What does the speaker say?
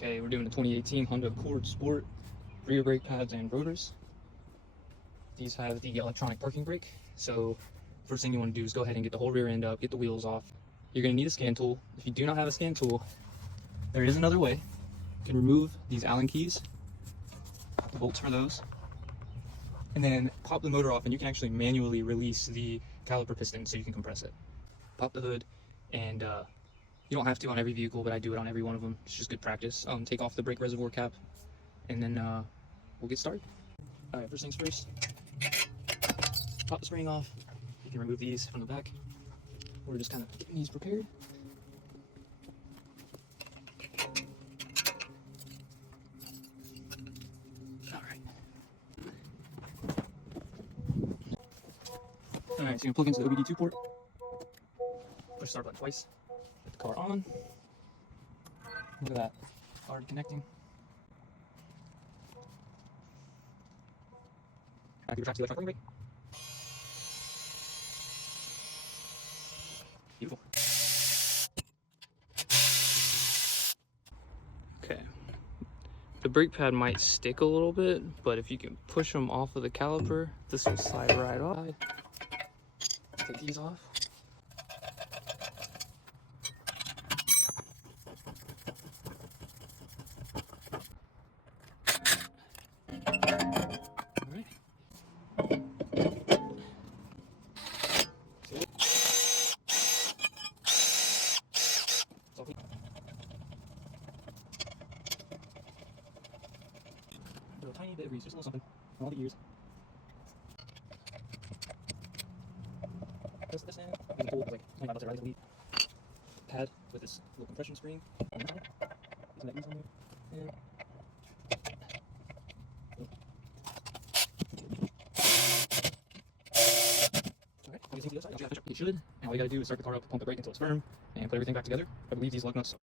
Okay, we're doing the 2018 Honda Accord Sport rear brake pads and rotors. These have the electronic parking brake. So first thing you want to do is go ahead and get the whole rear end up, get the wheels off. You're going to need a scan tool. If you do not have a scan tool, there is another way. You can remove these Allen keys, the bolts for those, and then pop the motor off, and you can actually manually release the caliper piston so you can compress it. Pop the hood, and you don't have to on every vehicle, but I do it on every one of them. It's just good practice. Take off the brake reservoir cap, and then we'll get started. All right, first things first, pop the spring off. You can remove these from the back. We're just kind of getting these prepared. All right, so you're gonna plug into the OBD2 port. Push start button twice. Get the car on. Look at that, already connecting. Active retracts the electronic brake. Beautiful. Okay. The brake pad might stick a little bit, but if you can push them off of the caliper, this will slide right off. Take these off. A tiny bit of grease, just a little something on all the ears. Press this in. There's a tool like 25 bucks, right? Pad with this little compression spring on the side. Get some of that grease on there. And okay, you can see the other side. It should. And all you gotta do is start the car up, pump the brake until it's firm, and put everything back together. I believe these lug nuts